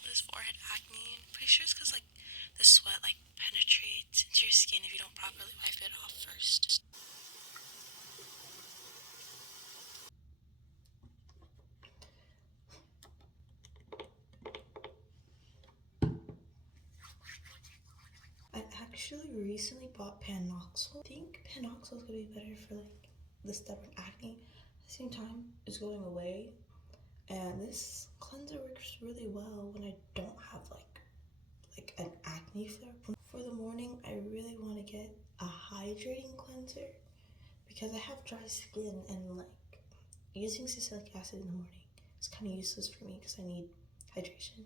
all this forehead acne. I'm pretty sure it's because like the sweat like penetrates into your skin if you don't properly wipe it off first. I actually recently bought Panoxyl. I think Panoxyl is gonna be better for like the stubborn acne. At the same time, it's going away, and this cleanser works really well when I don't have like an acne flare. For the morning, I really want to get a hydrating cleanser because I have dry skin, and like using salicylic acid in the morning is kind of useless for me because I need hydration.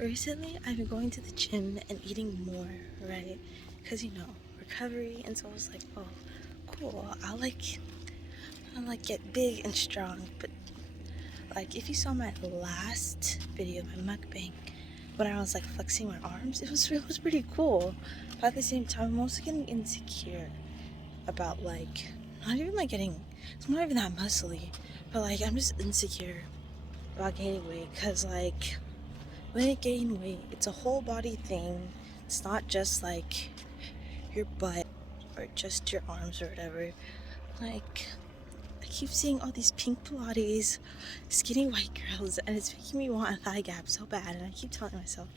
Recently, I've been going to the gym and eating more, right? Because you know, recovery, and so I was like, oh, cool. I'll like get big and strong. But like, if you saw my last video, my mukbang, when I was like flexing my arms, it was pretty cool. But at the same time, I'm also getting insecure about like not even like getting. It's not even that muscly, but like I'm just insecure about gaining weight because like. When I gain weight, it's a whole body thing. It's not just like your butt or just your arms or whatever. Like, I keep seeing all these pink Pilates, skinny white girls, and it's making me want a thigh gap so bad. And I keep telling myself,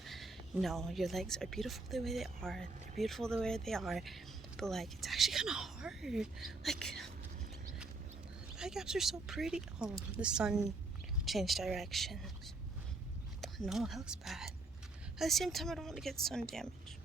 no, your legs are beautiful the way they are. They're beautiful the way they are. But like, it's actually kind of hard. Like, thigh gaps are so pretty. Oh, the sun changed directions. No, that looks bad. At the same time, I don't want to get sun damage.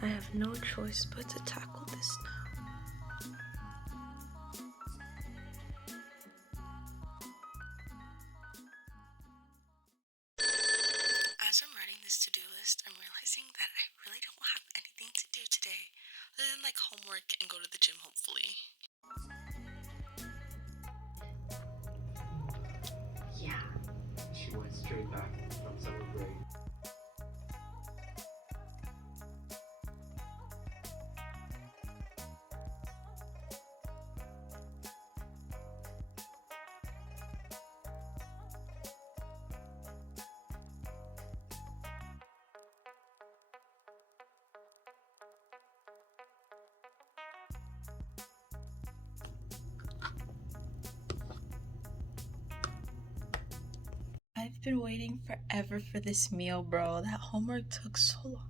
I have no choice but to tackle this now. As I'm writing this to-do list, I'm realizing that I really don't have anything to do today other than like homework and go to the gym, hopefully. Yeah. She went straight back from summer break. I've been waiting forever for this meal, bro. That homework took so long.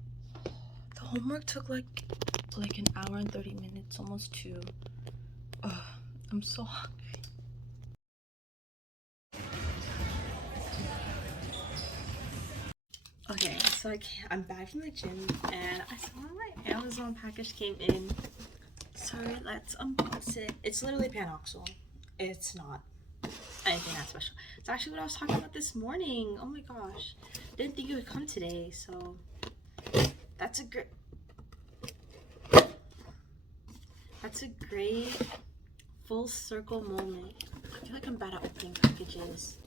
The homework took like an hour and 30 minutes, almost 2. Ugh, I'm so hungry. Okay, so I'm back from the gym and I saw my Amazon package came in. Sorry, let's unbox it. It's literally Panoxyl. It's not anything that special. It's actually what I was talking about this morning. Oh my gosh. Didn't think it would come today, so that's a great full circle moment. I feel like I'm bad at opening packages.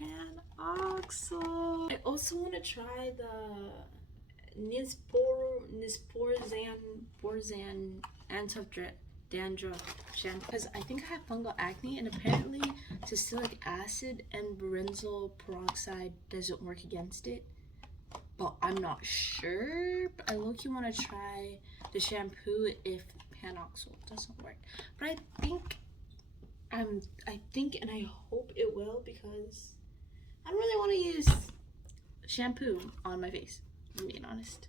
Panoxyl. I also want to try the Borzan anti-dandruff shampoo because I think I have fungal acne, and apparently salicylic acid and benzoyl peroxide doesn't work against it. But I'm not sure. But I low-key want to try the shampoo if Panoxyl doesn't work. But I think and I hope it will because I don't really want to use shampoo on my face, if I'm being honest.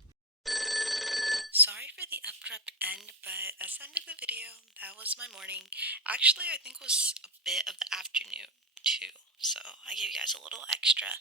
Sorry for the abrupt end, but that's end of the video. That was my morning. Actually, I think it was a bit of the afternoon too. So I gave you guys a little extra.